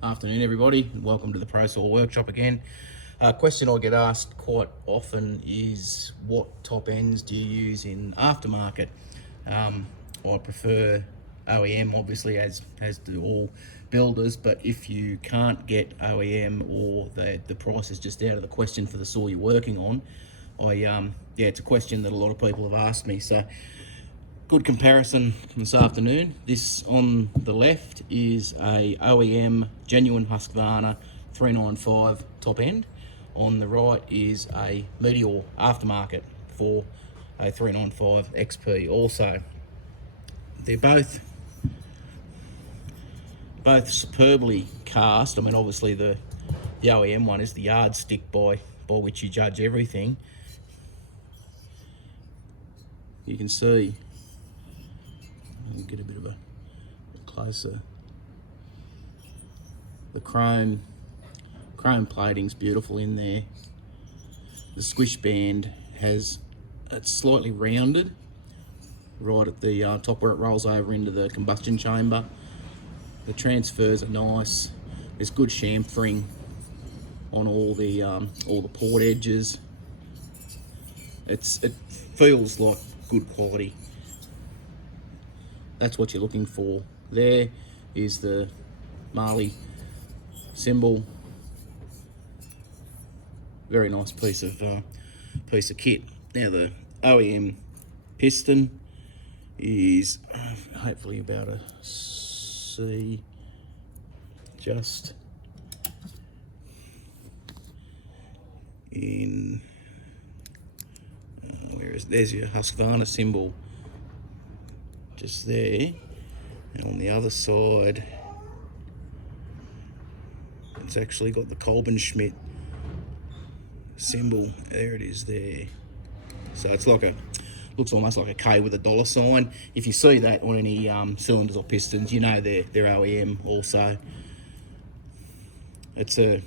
Afternoon, everybody. Welcome to the Pro Saw Workshop again. Question I get asked quite often is, what top ends do you use in aftermarket? I prefer OEM, obviously, as do all builders, but if you can't get OEM or the price is just out of the question for the saw you're working on, it's a question that a lot of people have asked me. So good comparison this afternoon. This on the left is a OEM genuine Husqvarna 395 top end. On the right is a Meteor aftermarket for a 395 XP also. They're both superbly cast. I mean, obviously the OEM one is the yardstick by which you judge everything. You can see, I'll get a bit of a closer. The chrome plating's beautiful in there. The squish band it's slightly rounded right at the top where it rolls over into the combustion chamber. The transfers are nice. There's good chamfering on all the port edges. It feels like good quality. That's what you're looking for. There is the Marley symbol. Very nice piece of kit. Now the OEM piston is hopefully about to see just in there's your Husqvarna symbol just there, and on the other side it's actually got the Kolbenschmidt symbol. There it is there. So it's like looks almost like a K with a dollar sign. If you see that on any cylinders or pistons, you know they're OEM also. It's a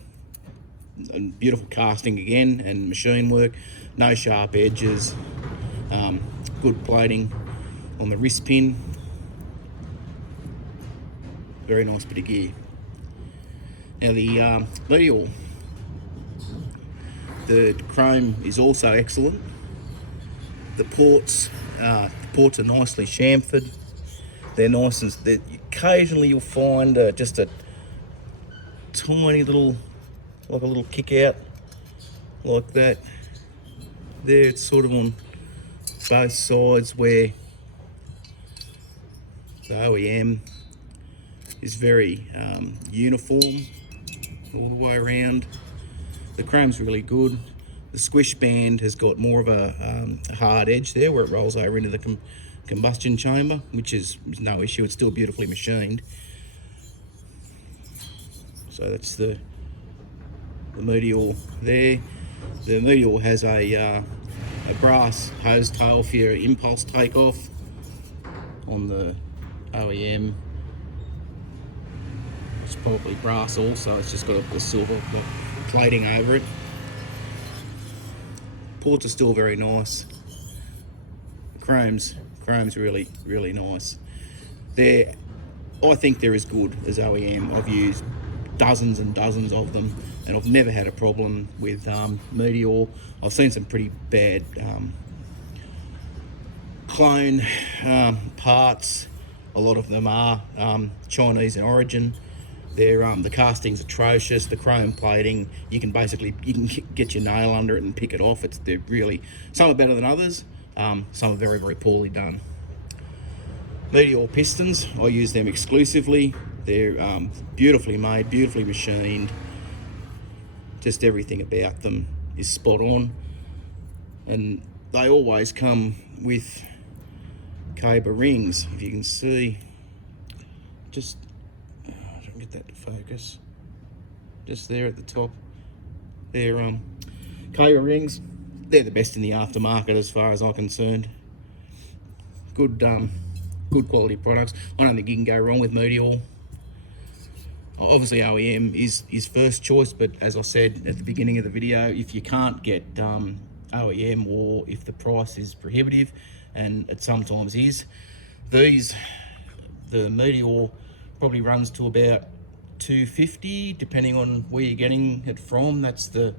beautiful casting again and machine work. No sharp edges. Good plating on the wrist pin. Very nice bit of gear. Now the Meteor, the chrome is also excellent. The ports are nicely chamfered. They're nice as occasionally you'll find just a tiny little, like a little kick out like that. There it's sort of on both sides, where the OEM is very uniform all the way around. The chrome's really good. The squish band has got more of a hard edge there where it rolls over into the combustion chamber, which is no issue. It's still beautifully machined. So that's the Meteor there. The Meteor has a brass hose tail for your impulse takeoff. On the OEM, it's probably brass also. It's just got a silver plating over it. Ports are still very nice. Chrome's really, really nice. I think they're as good as OEM. I've used dozens and dozens of them, and I've never had a problem with Meteor. I've seen some pretty bad clone parts. A lot of them are Chinese in origin. The casting's atrocious. The chrome plating, you can get your nail under it and pick it off. They're really, some are better than others. Some are very, very poorly done. Meteor pistons, I use them exclusively. They're beautifully made, beautifully machined. Just everything about them is spot on, and they always come with Cobra rings. If you can see, just I don't get that to focus. Just there at the top, they're Cobra rings. They're the best in the aftermarket as far as I'm concerned. Good quality products. I don't think you can go wrong with Meteor. Obviously OEM is first choice, but as I said at the beginning of the video, if you can't get OEM, or if the price is prohibitive, and it sometimes is, the Meteor probably runs to about 250, depending on where you're getting it from. That's the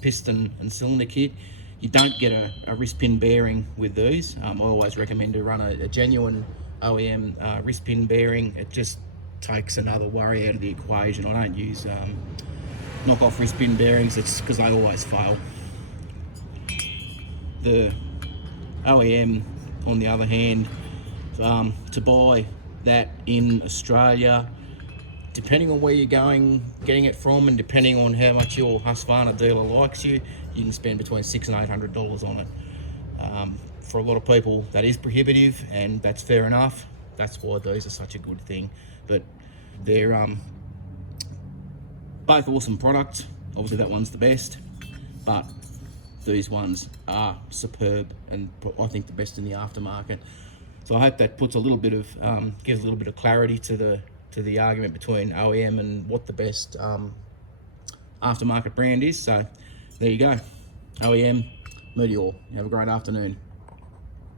piston and cylinder kit. You don't get a wrist pin bearing with these. I always recommend to run a genuine OEM wrist pin bearing. It just takes another worry out of the equation. I don't use knockoff wrist pin bearings. It's because they always fail. The OEM, on the other hand, to buy that in Australia, depending on where you're getting it from, and depending on how much your Husqvarna dealer likes you, you can spend between $600 and $800 on it. For a lot of people, that is prohibitive, and that's fair enough. That's why these are such a good thing. But they're both awesome products. Obviously, that one's the best, but these ones are superb, and I think the best in the aftermarket. So I hope that puts a little bit of gives a little bit of clarity to the argument between OEM and what the best aftermarket brand is. So there you go, OEM, Meteor. Have a great afternoon.